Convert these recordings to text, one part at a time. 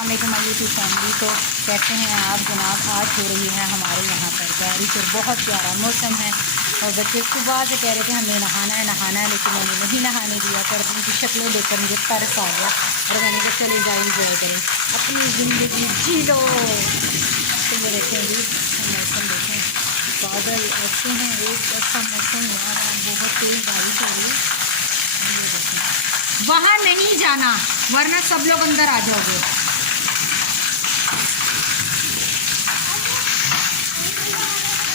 अस्सलाम वालेकुम YouTube family. तो कैसे हैं आप जनाब। आज हो रही है हमारे यहाँ पर बारिश और बहुत प्यारा मौसम है। और बच्चे सुबह से कह रहे थे हमें नहाना है, लेकिन मैंने नहीं नहाने दिया। पर उनकी शक्लें देखकर मुझे तरस आ गया और मैंने कहा चले जाए इंजॉय करें, अपनी ज़िंदगी जी लो। तो ये देखें जी मौसम, देखें बादल ऐसे हैं, एक ऐसा मौसम यहाँ बहुत तेज़ बारिश हो रही है। ये देखें, बाहर नहीं जाना वरना सब लोग अंदर आ जाओगे।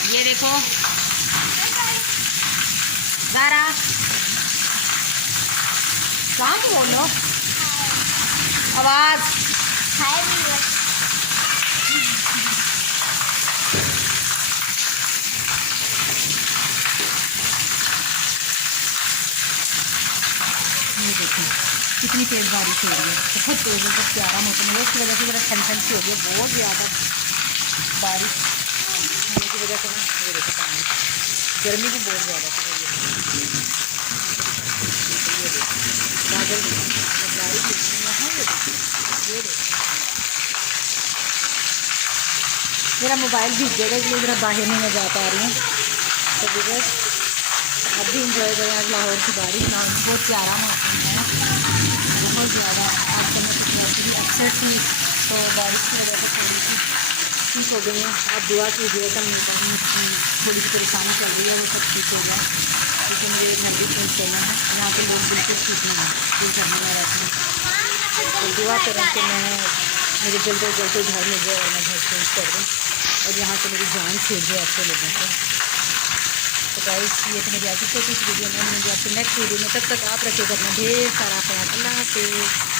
ये देखो दारा शांत बोलो, आवाज ये देखो कितनी तेज़ बारिश हो रही है, बहुत तेज़, बहुत प्यारा मौसम है। उसकी वजह से ज़रा ठंड ठंड सी हो गई है, बहुत ज़्यादा बारिश होने की वजह से ना ये देखो पानी, गर्मी भी बहुत ज़्यादा थी। ये देखो बादल, बारिश यहाँ ये देखो मेरा मोबाइल भीग जाएगा इसलिए ज़रा बाहर नहीं मैं जा पा रही हूँ। तो बिकॉज अब भी इंजॉय करें आज लाहौर की बारिश ना, बहुत प्यारा मौसम है, बहुत ज़्यादा। आज तो मैं कुछ वैसे भी अपसेट थी, तो बारिश की वजह से थोड़ी सी ठीक हो गई है। आप दुआ कीजिएगा, मेरे थोड़ी सी परेशानी चल रही है, वो सब ठीक हो गया, क्योंकि मुझे घर भी चेंज करना है। यहाँ के लोग बिल्कुल ठीक नहीं हैं, फिर करने में रहते हैं। तो दुआ करें कि मैं मुझे जल्द से जल्द घर मिल जाए और मैं घर चेंज कर दूँ और यहाँ से मेरी जान छूट जाए अच्छे लोगों को। तो गाइस ये तो मेरी आज छोटी सी वीडियो में, मुझे आपसे नेक्स्ट वीडियो में, तब तक आप रखिएगा अपना ढेर सारा ख्याल। अल्लाह हाफिज़।